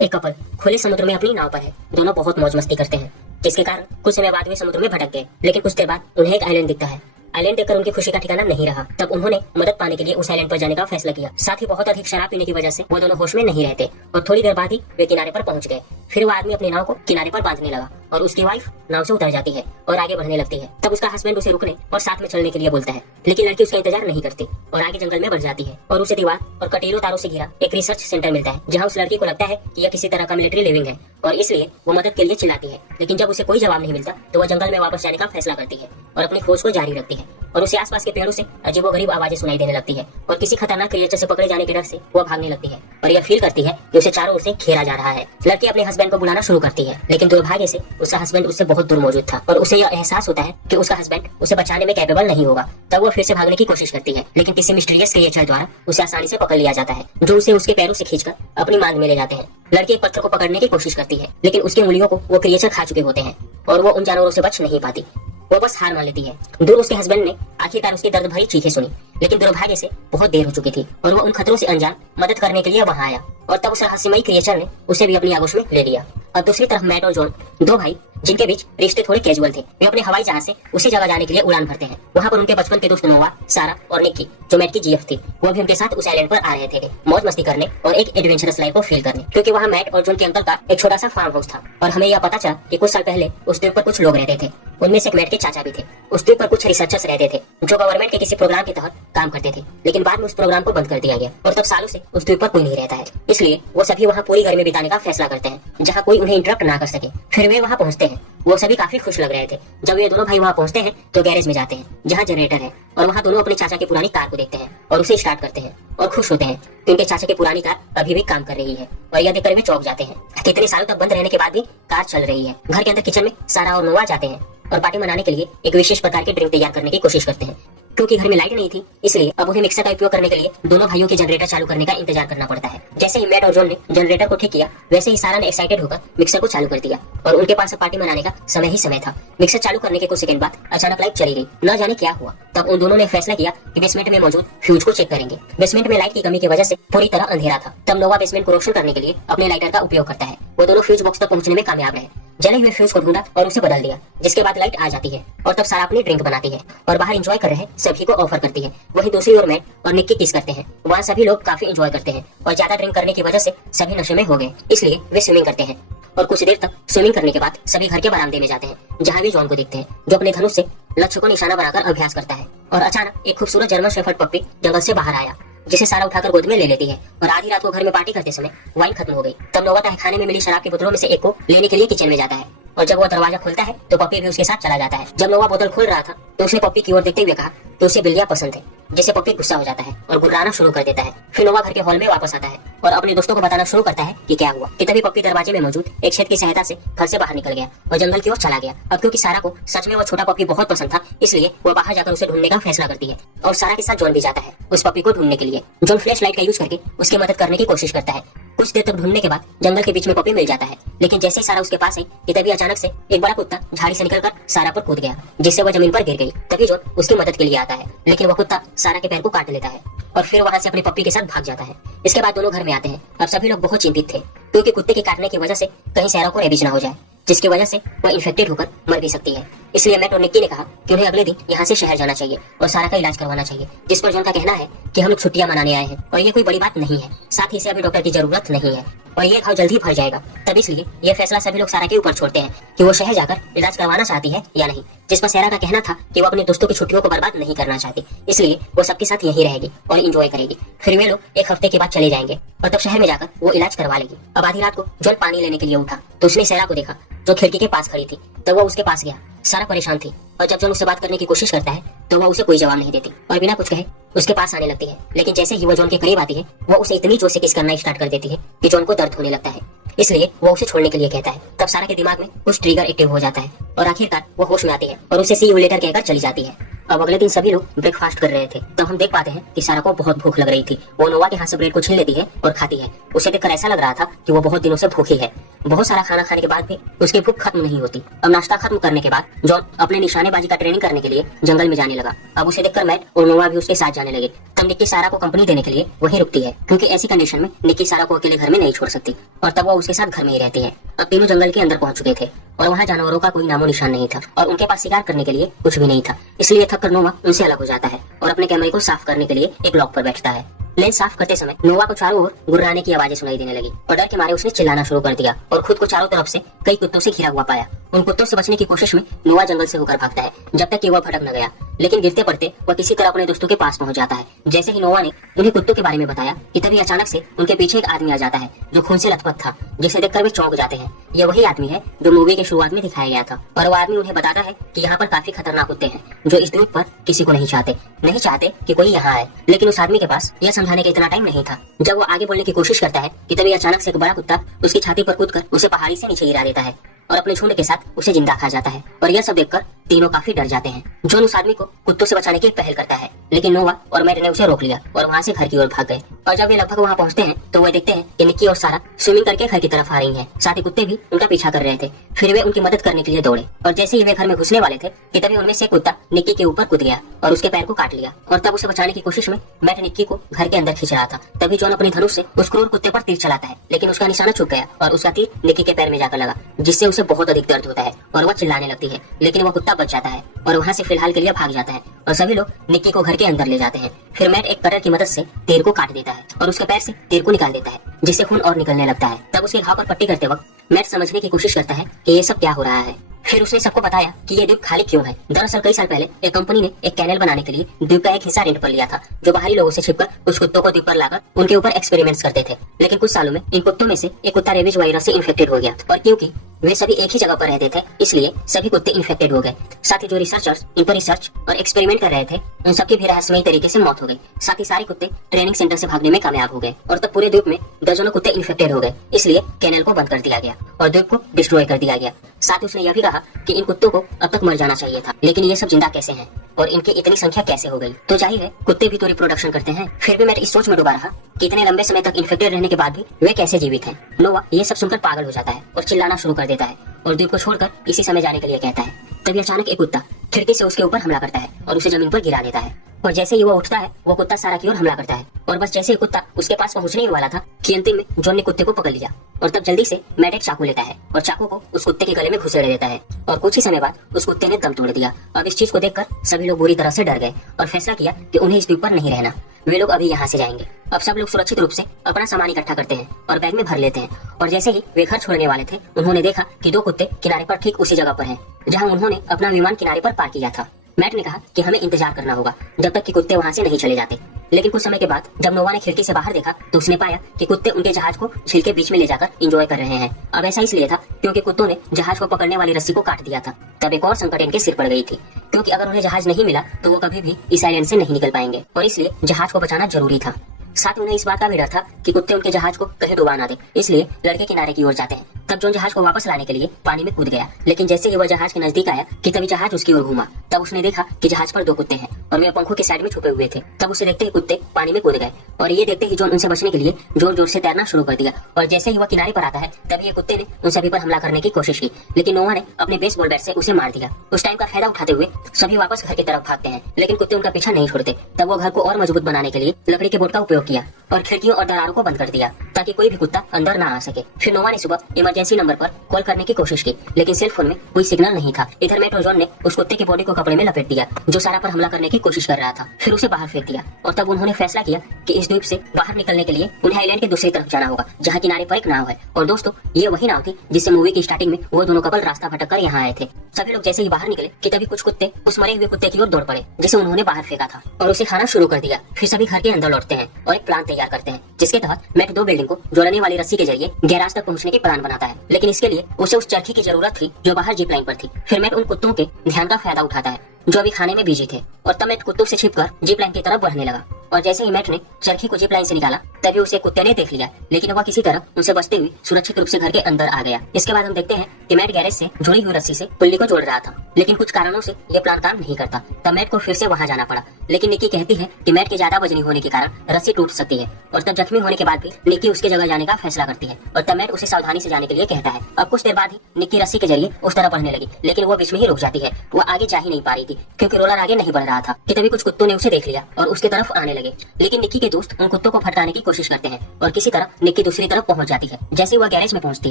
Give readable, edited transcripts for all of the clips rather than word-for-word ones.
एक कपल खुले समुद्र में अपनी नाव पर है। दोनों बहुत मौज मस्ती करते हैं, जिसके कारण कुछ समय बाद वे समुद्र में भटक गए। लेकिन कुछ देर बाद उन्हें एक आइलैंड दिखता है। आइलैंड देखकर उनकी खुशी का ठिकाना नहीं रहा। तब उन्होंने मदद पाने के लिए उस आइलैंड पर जाने का फैसला किया। साथ ही बहुत अधिक शराब पीने की वजह से वो दोनों होश में नहीं रहते और थोड़ी देर बाद ही वे किनारे पर पहुंच गए। फिर वो आदमी अपनी नाव को किनारे पर बांधने लगा और उसकी वाइफ नाव से उतर जाती है और आगे बढ़ने लगती है। तब उसका हस्बैंड उसे रुकने और साथ में चलने के लिए बोलता है, लेकिन लड़की उसका इंतजार नहीं करती और आगे जंगल में बढ़ जाती है और उसे दीवार और कटीलों तारों से घिरा एक रिसर्च सेंटर मिलता है, जहाँ उस लड़की को लगता है कि यह किसी तरह का मिलिट्री लिविंग है और इसलिए वो मदद के लिए चिल्लाती है। लेकिन जब उसे कोई जवाब नहीं मिलता तो वह जंगल में वापस जाने का फैसला करती है और अपनी खोज को जारी रखती है। और उसे आसपास के पेड़ों से अजीबोगरीब आवाजें सुनाई देने लगती है और किसी खतरनाक क्रिएचर से पकड़े जाने के डर से वह भागने लगती है और यह फील करती है कि उसे चारों ओर से घेरा जा रहा है। लड़की अपने हस्बैंड को बुलाना शुरू करती है, लेकिन दुर्भाग्य से उसका हस्बैंड उससे बहुत दूर मौजूद था और उसे यह एहसास होता है कि उसका हस्बैंड उसे बचाने में कैपेबल नहीं होगा। तब वह फिर से भागने की कोशिश करती है, लेकिन किसी मिस्टीरियस क्रिएचर द्वारा उसे आसानी से पकड़ लिया जाता है, जो उसे उसके पैरों से खींचकर अपनी मांग में ले जाते हैं। लड़की एक पत्थर को पकड़ने की कोशिश करती है, लेकिन उसकी उंगलियों को वो क्रिएचर खा चुके होते हैं और वो उन जानवरों से बच नहीं पाती। वो बस हार मान लेती है। दूर उसके हस्बैंड ने आखिरकार उसकी दर्द भरी चीखें सुनी, लेकिन दुर्भाग्य से बहुत देर हो चुकी थी और वो उन खतरों से अनजान मदद करने के लिए वहां आया और तब उस रहस्यमयी क्रिएचर ने उसे भी अपनी आगोश में ले लिया। और दूसरी तरफ मैट और जॉन, दो भाई जिनके बीच रिश्ते थोड़े कैजुअल थे, वे अपने हवाई जहाज से उसी जगह जाने के लिए उड़ान भरते हैं। वहाँ पर उनके बचपन के दोस्त नोवा, सारा और निक्की, जो मैट की जीएफ थी, वो भी उनके साथ उस आइलैंड पर आ रहे थे मौज मस्ती करने और एक एडवेंचरस लाइफ को फील करने, क्योंकि वहाँ मैट और जॉन के अंकल का एक छोटा सा फार्म हाउस था। और हमें यह पता चला कि कुछ साल पहले उस द्वीप पर कुछ लोग रहते थे, उनमें से एक मैट के चाचा भी थे। उस द्वीप पर कुछ रिसर्चर्स रहते थे जो गवर्नमेंट के किसी प्रोग्राम के तहत काम करते थे, लेकिन बाद में उस प्रोग्राम को बंद कर दिया गया और तब सालों से उस द्वीप पर कोई नहीं रहता है। इसलिए वो सभी वहाँ पूरी गर्मी बिताने का फैसला करते हैं, जहाँ कोई उन्हें इंटरप्ट ना कर सके। फिर वे वहाँ पहुँचते हैं। वो सभी काफी खुश लग रहे थे। जब ये दोनों भाई वहाँ पहुँचते हैं तो गैरेज में जाते हैं, जहाँ जनरेटर है, और वहाँ दोनों अपने चाचा की पुरानी कार को देखते हैं और उसे स्टार्ट करते हैं और खुश होते हैं कि उनके चाचा की पुरानी कार अभी भी काम कर रही है। और यह देखकर वे चौंक जाते हैं कि इतने सालों तक बंद रहने के बाद भी कार चल रही है। घर के अंदर किचन में सारा और नोवा जाते हैं और पार्टी मनाने के लिए एक विशेष प्रकार की ड्रिंक तैयार करने की कोशिश करते हैं। क्योंकि घर में लाइट नहीं थी, इसलिए अब उन्हें मिक्सर का उपयोग करने के लिए दोनों भाइयों के जनरेटर चालू करने का इंतजार करना पड़ता है। जैसे ही मैट और जॉन ने जनरेटर को ठीक किया, वैसे ही सारा ने एक्साइटेड होकर मिक्सर को चालू कर दिया और उनके पास पार्टी मनाने का समय ही समय था। मिक्सर चालू करने के कुछ सेकंड बाद अचानक लाइट चली गई। न जाने क्या हुआ। तब उन दोनों ने फैसला किया कि बेसमेंट में मौजूद फ्यूज को चेक करेंगे। बेसमेंट में लाइट की कमी की वजह से पूरी तरह अंधेरा था। तब नोवा बेसमेंट को रोशन करने के लिए अपने लाइटर का उपयोग करता है। वो दोनों फ्यूज बॉक्स तक पहुंचने में कामयाब रहे। जले हुए फ्यूज को ढूंढा और उसे बदल दिया, जिसके बाद लाइट आ जाती है और तब सारा अपनी ड्रिंक बनाती है और बाहर एंजॉय कर रहे सभी को ऑफर करती है। वहीं दूसरी ओर मैट और निक्की किस करते हैं। वहाँ सभी लोग काफी एंजॉय करते हैं और ज्यादा ड्रिंक करने की वजह से सभी नशे में हो गए, इसलिए वे स्विमिंग करते हैं। और कुछ देर तक स्विमिंग करने के बाद सभी घर के बरामदे में जाते हैं, जहाँ वे जॉन को देखते हैं, जो अपने धनुष से लक्ष्य को निशाना बनाकर अभ्यास करता है। और अचानक एक खूबसूरत जर्मन शेफर्ड पप्पी जंगल से बाहर आया, जिसे सारा उठाकर गोद में ले लेती है। और आधी रात को घर में पार्टी करते समय वाइन खत्म हो गई। तब नोवा तहखाने में मिली शराब की बोतलों में से एक को लेने के लिए किचन में जाता है और जब वो दरवाजा खोलता है तो पप्पी भी उसके साथ चला जाता है। जब नोवा बोतल खोल रहा था तो उसने पप्पी की ओर देखते हुए कहा तो उसे बिल्लियां पसंद है, जिससे पप्पी गुस्सा हो जाता है और गुर्राना शुरू कर देता है। फिर नोवा घर के हॉल में वापस आता है और अपने दोस्तों को बताना शुरू करता है कि क्या हुआ। कि तभी पप्पी दरवाजे में मौजूद एक छेद की सहायता से घर से बाहर निकल गया और जंगल की ओर चला गया। अब क्योंकि सारा को सच में वो छोटा पप्पी बहुत पसंद था, इसलिए वो बाहर जाकर उसे ढूंढने का फैसला करती है और सारा के साथ जॉन भी जाता है उस पप्पी को ढूंढने के लिए। जॉन फ्लैश लाइट का यूज करके उसकी मदद करने की कोशिश करता है। कुछ देर तक ढूंढने के बाद जंगल के बीच में पप्पी मिल जाता है, लेकिन जैसे ही सारा उसके पास आई कि तभी अचानक से एक बड़ा कुत्ता झाड़ी से निकलकर सारा पर कूद गया, जिससे वह जमीन पर गिर गई। तभी जॉन उसकी मदद के लिए आता है, लेकिन वह कुत्ता सारा के पैर को काट लेता है और फिर वहां से अपनी पप्पी के साथ भाग जाता है। इसके बाद दोनों घर में आते हैं। अब सभी लोग बहुत चिंतित थे, क्योंकि कुत्ते के काटने की वजह से कहीं सारा को रेबीज ना हो जाए, जिसकी वजह से वह इन्फेक्टेड होकर मर भी सकती है। इसलिए मैट और निक्की ने कहा कि उन्हें अगले दिन यहाँ से शहर जाना चाहिए और सारा का इलाज करवाना चाहिए, जिस पर जॉन का कहना है कि हम लोग छुट्टियां मनाने आए हैं और ये कोई बड़ी बात नहीं है, साथ ही इसे अभी डॉक्टर की जरूरत नहीं है और ये घाव जल्दी भर जाएगा। तब इसलिए यह फैसला सभी लोग सारा के ऊपर छोड़ते हैं कि वो शहर जाकर इलाज करवाना चाहती है या नहीं, जिस पर सारा का कहना था कि वो अपने दोस्तों की छुट्टियों को बर्बाद नहीं करना चाहती, इसलिए वो सबके साथ यहीं रहेगी और एंजॉय करेगी। फिर वे लोग एक हफ्ते के बाद चले जाएंगे और तब शहर में जाकर वो इलाज करवा लेगी। अब आधी रात को जॉन पानी लेने के लिए उठा तो उसने सारा को देखा जो खिड़की के पास खड़ी थी। तब वो उसके पास गया। सारा परेशान थी और जब जॉन उससे बात करने की कोशिश करता है तो वह उसे कोई जवाब नहीं देती और बिना कुछ कहे उसके पास आने लगती है। लेकिन जैसे ही वो जॉन के करीब आती है, वो उसे इतनी जोर से किस करना स्टार्ट कर देती है कि जॉन को दर्द होने लगता है, इसलिए वो उसे छोड़ने के लिए कहता है। तब सारा के दिमाग में कुछ ट्रिगर एक्टिव हो जाता है और आखिरकार वो होश में आती है और उसे सी यू लेटर कहकर चली जाती है। अब अगले दिन सभी लोग ब्रेकफास्ट कर रहे थे, तब हम देख पाते हैं कि सारा को बहुत भूख लग रही थी। वो नोवा के हाथ से ब्रेड को छीन लेती है और खाती है। उसे देखकर ऐसा लग रहा था कि वो बहुत दिनों से भूखी है। बहुत सारा खाना खाने के बाद भी उसकी भूख खत्म नहीं होती। अब नाश्ता खत्म करने के बाद जॉन अपने निशानेबाजी का ट्रेनिंग करने के लिए जंगल में जाने लगा। अब उसे देखकर मैट और नोवा भी उसके साथ जाने लगे। तब निक्की सारा को कंपनी देने के लिए वहीं रुकती है, क्योंकि ऐसी कंडीशन में निक्की सारा को अकेले घर में नहीं छोड़ सकती और तब वो उसके साथ घर में ही रहती है। अब तीनों जंगल के अंदर पहुंच चुके थे और वहाँ जानवरों का कोई नामो निशान नहीं था और उनके पास शिकार करने के लिए कुछ भी नहीं था। इसलिए थक कर नोवा उनसे अलग हो जाता है और अपने कैमरे को साफ करने के लिए एक लॉक पर बैठता है। लेंस साफ करते समय नोवा को चारों ओर गुर्राने की आवाजें सुनाई देने लगी और डर के मारे उसने चिल्लाना शुरू कर दिया और खुद को चारों तरफ से कई कुत्तों से घिरा हुआ पाया। उन कुत्तों से बचने की कोशिश में नोवा जंगल से होकर भागता है जब तक कि वह भटक न गया, लेकिन गिरते पड़ते वह किसी तरह अपने दोस्तों के पास पहुंच जाता है। जैसे ही नोवा ने उन्हें कुत्तों के बारे में बताया कि तभी अचानक से उनके पीछे एक आदमी आ जाता है जो खून से लथपथ था, जिसे देखकर वे चौंक जाते हैं। यह वही आदमी है जो मूवी के शुरुआत में दिखाया गया था और वो आदमी उन्हें बताता है कि यहाँ पर काफी खतरनाक कुत्ते हैं जो इस द्वीप पर किसी को नहीं चाहते कि कोई यहाँ आए। लेकिन उस आदमी के पास यह समझाने का इतना टाइम नहीं था। जब वो आगे बढ़ने की कोशिश करता है कि तभी अचानक से एक बड़ा कुत्ता उसकी छाती पर कूदकर उसे पहाड़ी से नीचे गिरा देता है और अपने झुंड के साथ उसे जिंदा खा जाता है। और यह सब देखकर तीनों काफी डर जाते हैं। जॉन उस आदमी को कुत्तों से बचाने की पहल करता है, लेकिन नोवा और मैट ने उसे रोक लिया और वहाँ से घर की ओर भाग गए। और जब वे लगभग वहाँ पहुँचते हैं तो वे देखते हैं कि निक्की और सारा स्विमिंग करके घर की तरफ आ रही हैं। साथ ही कुत्ते भी उनका पीछा कर रहे थे। फिर वे उनकी मदद करने के लिए दौड़े और जैसे ही वे घर में घुसने वाले थे कि तभी उनमें से एक कुत्ता निक्की के ऊपर कूद गया और उसके पैर को काट लिया। और तब उसे बचाने की कोशिश में मैट निक्की को घर के अंदर खींच रहा था। तभी जॉन अपनी धनुष से उस क्रूर कुत्ते पर तीर चलाता है, लेकिन उसका निशाना चूक गया और उसका तीर निक्की के पैर में जाकर लगा, जिससे उसे बहुत अधिक दर्द होता है और वह चिल्लाने लगती है। लेकिन वह कुत्ता बच जाता है और वहाँ से फिलहाल के लिए भाग जाता है और सभी लोग निक्की को घर के अंदर ले जाते हैं। फिर मैट एक कटर की मदद से तीर को काट देता है और उसके पैर से तीर को निकाल देता है, जिससे खून और निकलने लगता है। तब उसके घाव पर पट्टी करते वक्त मैट समझने की कोशिश करता है कि ये सब क्या हो रहा है। फिर उसने सबको बताया कि ये द्वीप खाली क्यों है। दरअसल कई साल पहले एक कंपनी ने एक कैनल बनाने के लिए द्वीप का एक हिस्सा रेंट पर लिया था, जो बाहरी लोगों से छिपकर कुछ कुत्तों को द्वीप पर लाकर उनके ऊपर एक्सपेरिमेंट्स करते थे। लेकिन कुछ सालों में इन कुत्तों में से एक कुत्ता रेबीज वायरस से इन्फेक्टेड हो गया और क्योंकि वे सभी एक ही जगह पर रहते थे, इसलिए सभी कुत्ते इन्फेक्टेड हो गए। साथ ही जो रिसर्चर्स इन पर रिसर्च और एक्सपेरिमेंट कर रहे थे, उन सबकी भी रहस्यमयी तरीके से मौत हो गई। साथ ही सारे कुत्ते ट्रेनिंग सेंटर से भागने में कामयाब हो गए और तब पूरे द्वीप में दर्जनों कुत्ते इन्फेक्टेड हो गए। इसलिए कैनल को बंद कर दिया गया और द्वीप को डिस्ट्रॉय कर दिया गया। साथ ही उसने यह भी कहा कि इन कुत्तों को अब तक मर जाना चाहिए था, लेकिन ये सब जिंदा कैसे हैं और इनकी इतनी संख्या कैसे हो गई। तो जाहिर है कुत्ते भी तो रिप्रोडक्शन करते हैं। फिर भी मैं इस सोच में डूबा रहा कि इतने लंबे समय तक इन्फेक्टेड रहने के बाद भी वे कैसे जीवित हैं। नोवा ये सब सुनकर पागल हो जाता है और चिल्लाना शुरू कर देता है और द्वीप को छोड़कर इसी समय जाने के लिए कहता है। तभी अचानक एक कुत्ता खिड़की से उसके ऊपर हमला करता है और उसे जमीन पर गिरा देता है और जैसे ही वो उठता है वो कुत्ता सारा की ओर हमला करता है और बस जैसे ही कुत्ता उसके पास पहुंचने ही वाला था कि अंतिम में जॉन ने कुत्ते को पकड़ लिया और तब जल्दी से मैट एक चाकू लेता है और चाकू को उस कुत्ते के गले में घुसेड़ देता है और कुछ ही समय बाद उस कुत्ते ने दम तोड़ दिया। अब इस चीज को देखकर सभी लोग बुरी तरह से डर गए और फैसला किया कि उन्हें इस द्वीप पर नहीं रहना, वे लोग अभी यहाँ से जाएंगे। अब सब लोग सुरक्षित रूप से अपना सामान इकट्ठा करते हैं और बैग में भर लेते हैं और जैसे ही वे घर छोड़ने वाले थे, उन्होंने देखा कि दो कुत्ते किनारे पर ठीक उसी जगह पर हैं जहाँ उन्होंने अपना विमान किनारे पर पार किया था। मैट ने कहा कि हमें इंतजार करना होगा जब तक कि कुत्ते वहाँ से नहीं चले जाते। लेकिन कुछ समय के बाद जब नोवा ने खिड़की से बाहर देखा तो उसने पाया कि कुत्ते उनके जहाज को झील के बीच में ले जाकर एंजॉय कर रहे हैं। अब ऐसा इसलिए था क्योंकि कुत्तों ने जहाज को पकड़ने वाली रस्सी को काट दिया था। तब एक और संकट इनके सिर पड़ गई थी, क्योंकि अगर उन्हें जहाज नहीं मिला तो वो कभी भी इस आइलैंड से नहीं निकल पाएंगे और इसलिए जहाज को बचाना जरूरी था। साथ ही उन्हें इस बात का भी डर था कि कुत्ते उनके जहाज को कहीं डुबा ना दे, इसलिए लड़के किनारे की ओर जाते हैं। तब जॉन जहाज को वापस लाने के लिए पानी में कूद गया, लेकिन जैसे ही वह जहाज के नजदीक आया कि तभी जहाज उसकी ओर घूमा। तब उसने देखा कि जहाज पर दो कुत्ते हैं और वे पंखों के साइड में छुपे हुए थे। तब उसे देखते ही कुत्ते पानी में कूद गए और ये देखते ही जॉन उनसे बचने के लिए जोर जोर से तैरना शुरू कर दिया और जैसे ही वह किनारे पर आता है तभी ये कुत्ते ने उन सभी पर हमला करने की कोशिश की, लेकिन नोवा ने अपने बेसबॉल बैट से उसे मार दिया। उस टाइम का फायदा उठाते हुए सभी वापस घर की तरफ भागते हैं, लेकिन कुत्ते उनका पीछा नहीं छोड़ते। तब वो घर को और मजबूत बनाने के लिए लकड़ी के बोर्ड का उपयोग किया और खिड़कियों और दरारों को बंद कर दिया ताकि कोई भी कुत्ता अंदर ना आ सके। फिर नोवा ने सुबह इमरजेंसी नंबर पर कॉल करने की कोशिश की, लेकिन सेल फोन में कोई सिग्नल नहीं था। इधर मैट और जॉन ने उस कुत्ते की बॉडी को कपड़े में लपेट दिया जो सारा पर हमला करने की कोशिश कर रहा था, फिर उसे बाहर फेंक दिया और तब उन्होंने फैसला किया कि इस द्वीप से बाहर निकलने के लिए उन्हें आइलैंड के दूसरी तरफ जाना होगा जहाँ किनारे पर एक नाव है। और दोस्तों ये वही नाव थी जिससे मूवी की स्टार्टिंग में वो दोनों कपल रास्ता भटक कर यहाँ आए थे। सभी लोग जैसे ही बाहर निकले कि तभी कुछ कुत्ते उस मरे हुए कुत्ते की ओर दौड़ पड़े जिसे उन्होंने बाहर फेंका था और उसे खाना शुरू कर दिया। फिर सभी घर के अंदर लौटते हैं और एक प्लान तैयार करते हैं जिसके तहत मैट दो बिल्डिंग को जोड़ने वाली रस्सी के जरिए गैराज तक पहुंचने की प्लान बनाता है, लेकिन इसके लिए उसे उस चरखी की जरूरत थी जो बाहर जीप लाइन पर थी। फिर मैट उन कुत्तों के ध्यान का फायदा उठाता है जो अभी खाने में बिजी थे और तब मैट कुत्तों से छिपकर जीप लाइन की तरफ बढ़ने लगा और जैसे ही मैट ने चरखी को जिप लाइन से निकाला तभी उसे कुत्ते ने देख लिया, लेकिन वह किसी तरह उनसे बचते हुए सुरक्षित रूप से घर के अंदर आ गया। इसके बाद हम देखते हैं कि मैट गैरेज से जुड़ी हुई रस्सी से पुल्ली को जोड़ रहा था, लेकिन कुछ कारणों से यह प्लान काम नहीं करता। तब मैट को फिर से वहां जाना पड़ा, लेकिन निक्की कहती है कि मैट के ज्यादा वजनी होने के कारण रस्सी टूट सकती है। और तब जख्मी होने के बाद भी निक्की उसके जगह जाने का फैसला करती है और तब मैट उसे सावधानी से जाने के लिए कहता है। अब कुछ देर बाद ही निक्की रस्सी के जरिए उस तरह बढ़ने लगी, लेकिन वो बीच में ही रुक जाती है। वो आगे जा ही नहीं पा रही थी क्योंकि रोलर आगे नहीं बढ़ रहा था कि तभी कुछ कुत्तों ने उसे देख लिया और उसके तरफ आने लगे। लेकिन निक्की के दोस्त उन कुत्तों को फटकाने की कोशिश करते हैं और किसी तरह निक्की दूसरी तरफ पहुंच जाती है। जैसे वह गैरेज में पहुंचती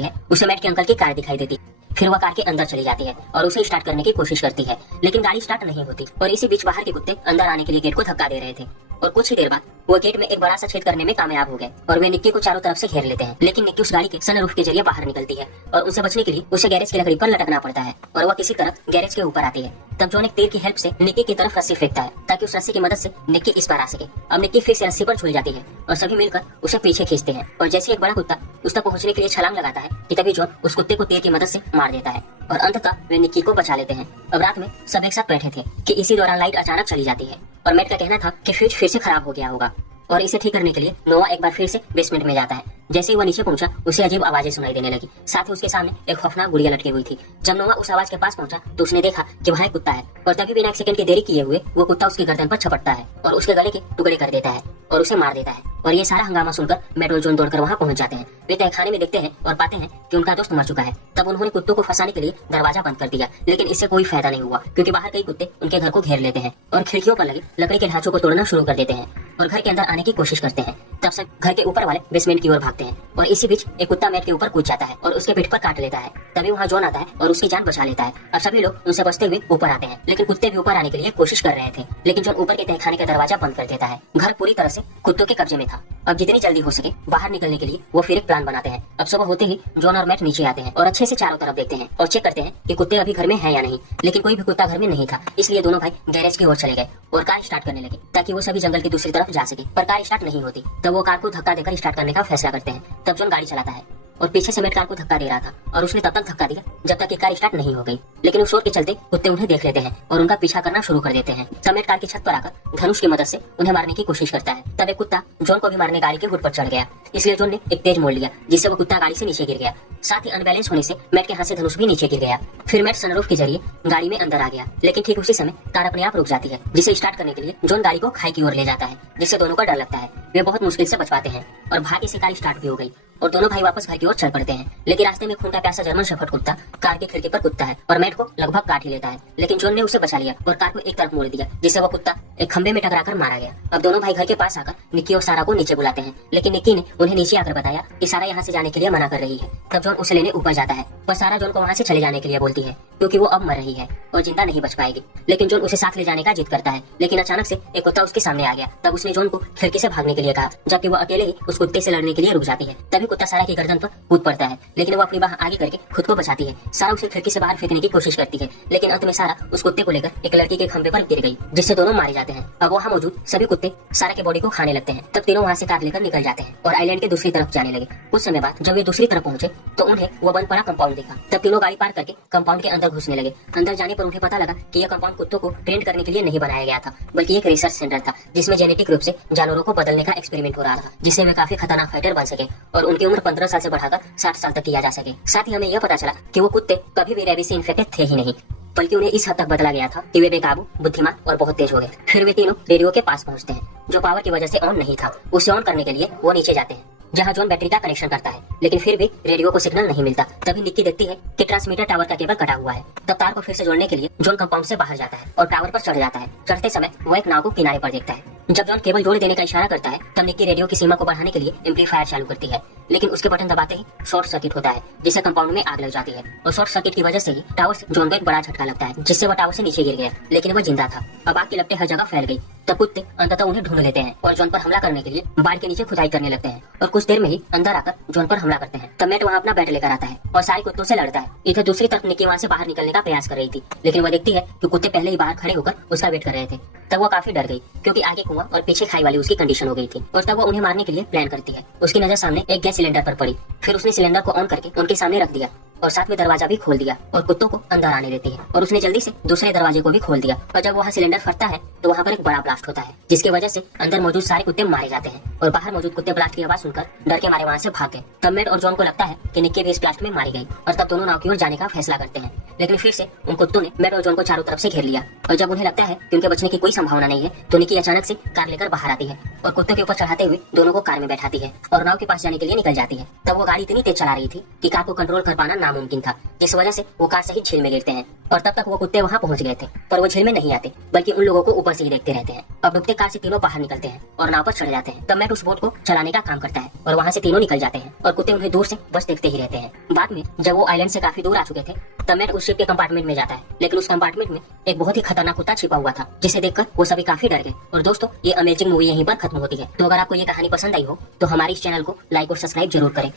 है उसे मैट के अंकल की कार दिखाई देती। फिर वह कार के अंदर चली जाती है और उसे स्टार्ट करने की कोशिश करती है, लेकिन गाड़ी स्टार्ट नहीं होती और इसी बीच बाहर के कुत्ते अंदर आने के लिए गेट को धक्का दे रहे थे। और कुछ ही देर बाद वो गेट में एक बड़ा सा छेद करने में कामयाब हो गए और वे निक्की को चारों तरफ से घेर लेते हैं। लेकिन निक्की उस गाड़ी के सनरूफ के जरिए बाहर निकलती है और उनसे बचने के लिए उसे गैरेज की लकड़ी पर लटकना पड़ता है और वह किसी तरह गैरेज के ऊपर आती है। तब जॉन एक तीर की हेल्प से निक्की की तरफ रस्सी फेंकता है ताकि उस रस्सी की मदद से निक्की इस पार आ सके। अब निक्की फिर से रस्सी पर झूल जाती है और सभी मिलकर उसे पीछे खींचते हैं और जैसे एक बड़ा कुत्ता उस तक पहुंचने के लिए छलांग लगाता है कि तभी जॉन उस कुत्ते को तीर की मदद से मार देता है और अंततः वे निक्की को बचा लेते हैं। अब रात में सब एक साथ बैठे थे कि इसी दौरान लाइट अचानक चली जाती है और मैट का कहना था कि फ्यूज फिर से खराब हो गया होगा और इसे ठीक करने के लिए नोवा एक बार फिर से बेसमेंट में जाता है। जैसे ही वह नीचे पहुंचा उसे अजीब आवाजें सुनाई देने लगी, साथ ही उसके सामने एक खौफनाक गुड़िया लटकी हुई थी। जब नोवा उस आवाज के पास पहुंचा तो उसने देखा कि वह एक कुत्ता है और तभी बिना एक सेकंड की देरी किए हुए वो कुत्ता उसकी गर्दन पर छपटता है और उसके गले के टुकड़े कर देता है और उसे मार देता है। और ये सारा हंगामा सुनकर मैट और जॉन दौड़कर वहां पहुंच जाते हैं। वे तहखाने में देखते हैं और पाते हैं कि उनका दोस्त मर चुका है। तब उन्होंने कुत्तों को फंसाने के लिए दरवाजा बंद कर दिया, लेकिन इससे कोई फायदा नहीं हुआ क्योंकि बाहर कई कुत्ते उनके घर को घेर लेते हैं और खिड़कियों पर लगे लकड़ी के ढांचों को तोड़ना शुरू कर देते हैं और घर के अंदर आने की कोशिश करते हैं। तब सब घर के ऊपर वाले बेसमेंट की ओर भागते हैं और इसी बीच एक कुत्ता मैट के ऊपर कूद जाता है और उसके पीठ पर काट लेता है। तभी वहाँ जॉन आता है और उसकी जान बचा लेता है। अब सभी लोग उनसे बचते हुए ऊपर आते हैं, लेकिन कुत्ते भी ऊपर आने के लिए कोशिश कर रहे थे, लेकिन जॉन ऊपर के तहखाने का दरवाजा बंद कर देता है। घर पूरी तरह से कुत्तों के कब्जे में था। अब जितनी जल्दी हो सके बाहर निकलने के लिए वो फिर एक प्लान बनाते हैं। अब सुबह होते ही जॉन और मैट नीचे आते हैं और अच्छे से चारों तरफ देखते हैं और चेक करते हैं कि कुत्ते अभी घर में हैं या नहीं, लेकिन कोई भी कुत्ता घर में नहीं था। इसलिए दोनों भाई गैरेज की ओर चले गए और कार स्टार्ट करने लगे ताकि वो सभी जंगल की दूसरी तरफ जा सके, पर कार स्टार्ट नहीं होती। तब वो कार को धक्का देकर स्टार्ट करने का फैसला करते हैं। तब जॉन गाड़ी चलाता है और पीछे से मैट कार को धक्का दे रहा था और उसने तब तक धक्का दिया जब तक कि कार स्टार्ट नहीं हो गई, लेकिन उस शोर के चलते कुत्ते उन्हें देख लेते हैं और उनका पीछा करना शुरू कर देते हैं। तब मैट कार की छत पर आकर धनुष की मदद से उन्हें मारने की कोशिश करता है। तब एक कुत्ता जॉन को भी मारने गाड़ी के हुड पर चढ़ गया, इसलिए जॉन ने एक तेज मोड़ लिया जिससे वो कुत्ता गाड़ी से नीचे गिर गया। साथ ही अनबैलेंस होने से मैट के हाथ से धनुष भी नीचे गिर गया। फिर मैट सनरूफ के जरिए गाड़ी में अंदर आ गया, लेकिन ठीक उसी समय कार अपने आप रुक जाती है, जिसे स्टार्ट करने के लिए जॉन गाड़ी को खाई की ओर ले जाता है, जिससे दोनों को डर लगता है। वे बहुत मुश्किल से बच पाते हैं और भाग्य से कार स्टार्ट भी हो गई और दोनों भाई वापस घर की ओर चल पड़ते हैं। लेकिन रास्ते में खून का प्यासा जर्मन शेफर्ड कुत्ता कार की खिड़की पर कुत्ता है और मैट को लगभग काट ही लेता है, लेकिन जॉन ने उसे बचा लिया और कार को एक तरफ मोड़ दिया, जिससे वो कुत्ता एक खंबे में टकराकर मारा गया। अब दोनों भाई घर के पास आकर निक्की और सारा को नीचे बुलाते हैं, लेकिन निक्की ने उन्हें नीचे आकर बताया कि सारा यहाँ से जाने के लिए मना कर रही है। तब जॉन उसे लेने ऊपर जाता है पर सारा जॉन को वहाँ से चले जाने के लिए बोलती है क्योंकि वो अब मर रही है और जिंदा नहीं बच पाएगी। लेकिन जॉन उसे साथ ले जाने का जिद करता है, लेकिन अचानक से एक कुत्ता उसके सामने आ गया। तब उसने जॉन को खिड़की से भागने के लिए कहा, जबकि वो अकेले ही उस कुत्ते से लड़ने के लिए रुक जाती है। तभी कुत्ता सारा की गर्दन पर कूद पड़ता है, लेकिन वो अपनी बाह आगे करके खुद को बचाती है। सारा उसे खिड़की से बाहर फेंकने की कोशिश करती है, लेकिन अंत में सारा उस कुत्ते को लेकर एक लड़की के खंबे पर गिर गई, जिससे दोनों मारे जाते हैं। अब वहाँ मौजूद सभी कुत्ते सारा के बॉडी को खाने लगते हैं। तब तीनों वहाँ से कार लेकर निकल जाते हैं और आइलैंड के दूसरी तरफ जाने लगे। कुछ समय बाद जब वे दूसरी तरफ पहुंचे तो उन्हें वो बंद पड़ा कंपाउंड दिखा। तब तीनों गाड़ी पार करके कंपाउंड के अंदर घुसने लगे। अंदर जाने पर उन्हें पता लगा कि यह कंपाउंड कुत्तों को ट्रेन करने के लिए नहीं बनाया गया था, बल्कि एक रिसर्च सेंटर था जिसमें जेनेटिक रूप से जानवरों को बदलने का एक्सपेरिमेंट हो रहा था, जिससे वे काफी खतरनाक फाइटर बन सके और उनकी उम्र 15 साल से बढ़ाकर 60 साल तक किया जा सके। साथ ही हमें यह पता चला कि वो कुत्ते कभी भी रेबीज से इन्फेक्टेड थे ही नहीं, बल्कि उन्हें इस हद तक बदला गया था कि वे बेकाबू, बुद्धिमान और बहुत तेज हो गए। फिर वे तीनों रेडियो के पास पहुंचते हैं जो पावर की वजह से ऑन नहीं था। उसे ऑन करने के लिए वो नीचे जाते हैं जहाँ जॉन बैटरी का कनेक्शन करता है, लेकिन फिर भी रेडियो को सिग्नल नहीं मिलता। तभी निक्की देखती है कि ट्रांसमीटर टावर का केबल कटा हुआ है। तब तार को फिर से जोड़ने के लिए जॉन कंपाउंड से बाहर जाता है और टावर पर चढ़ जाता है। चढ़ते समय वो एक नाव को किनारे पर देखता है। जब जॉन केबल जोड़ देने का इशारा करता है तब निक्की रेडियो की सीमा को बढ़ाने के लिए एम्पलीफायर चालू करती है, लेकिन उसके बटन दबाते ही शॉर्ट सर्किट होता है, जिससे कंपाउंड में आग लग जाती है और शॉर्ट सर्किट की वजह से ही टावर से जॉन को एक बड़ा झटका लगता है, जिससे वह टावर से नीचे गिर गया, लेकिन वह जिंदा था। अब आग की लपटें हर जगह फैल गई। तब कुत्ते अंततः उन्हें ढूंढ लेते हैं और जॉन पर हमला करने के लिए बाढ़ के नीचे खुदाई करने लगते हैं और कुछ देर में ही अंदर आकर जॉन पर हमला करते हैं। तब मैट वहाँ अपना बैट लेकर आता है और सारे कुत्तों से लड़ता है। इधर दूसरी तरफ निक्की वहाँ से बाहर निकलने का प्रयास कर रही थी, लेकिन वह देखती है कि कुत्ते पहले ही बाहर खड़े होकर उसका वेट कर रहे थे। तब वो काफी डर गई क्योंकि आगे कुआं और पीछे खाई वाली उसकी कंडीशन हो गई थी और तब वो उन्हें मारने के लिए प्लान करती है। उसकी नजर सामने एक गैस सिलेंडर पर पड़ी। फिर उसने सिलेंडर को ऑन करके उनके सामने रख दिया और साथ में दरवाजा भी खोल दिया और कुत्तों को अंदर आने देती है। और उसने जल्दी से दूसरे दरवाजे को भी खोल दिया। और जब वहाँ सिलेंडर फटता है तो वहाँ पर एक बड़ा ब्लास्ट होता है, जिसकी वजह से अंदर मौजूद सारे कुत्ते मारे जाते हैं। और बाहर मौजूद कुत्ते ब्लास्ट की आवाज सुनकर डर के मारे वहाँ से भाग गए। तब मेड और जॉन को लगता है कि निक्की भी इस ब्लास्ट में मारी गई और तब दोनों नाव की ओर जाने का फैसला करते हैं। लेकिन फिर से उन कुत्तों ने मेड और जॉन को चारों तरफ से घेर लिया। और जब उन्हें लगता है कि उनके बचने की कोई संभावना नहीं है तो निक्की अचानक से कार लेकर बाहर आती है और कुत्तों के ऊपर चढ़ाते हुए दोनों को कार में बैठाती है और नाव के पास जाने के लिए निकल जाती है। तब वो गाड़ी इतनी तेज चला रही थी कि कार को कंट्रोल कर पाना नामुमकिन था, जिस वजह से वो कार सही झील में गिरते हैं। और तब तक वो कुत्ते वहाँ पहुंच गए थे, पर वो झील में नहीं आते बल्कि उन लोगों को ऊपर से ही देखते रहते हैं। अब डूबते कार से तीनों बाहर निकलते हैं और नाव पर चढ़ जाते हैं। तब मैट उस बोट को चलाने का काम करता है और वहाँ से तीनों निकल जाते हैं और कुत्ते उन्हें दूर से बस देखते ही रहते हैं। बाद में जब वो आइलैंड से काफी दूर आ चुके थे तब मैट उस शिप के कंपार्टमेंट में जाता है, लेकिन उस कंपार्टमेंट में एक बहुत ही खतरनाक कुत्ता छिपा हुआ था, जिसे देखकर वो सभी काफी डर गए। और दोस्तों, ये अमेजिंग मूवी यहीं पर खत्म होती है। तो अगर आपको ये कहानी पसंद आई हो तो हमारे इस चैनल को लाइक और सब्सक्राइब जरूर करें।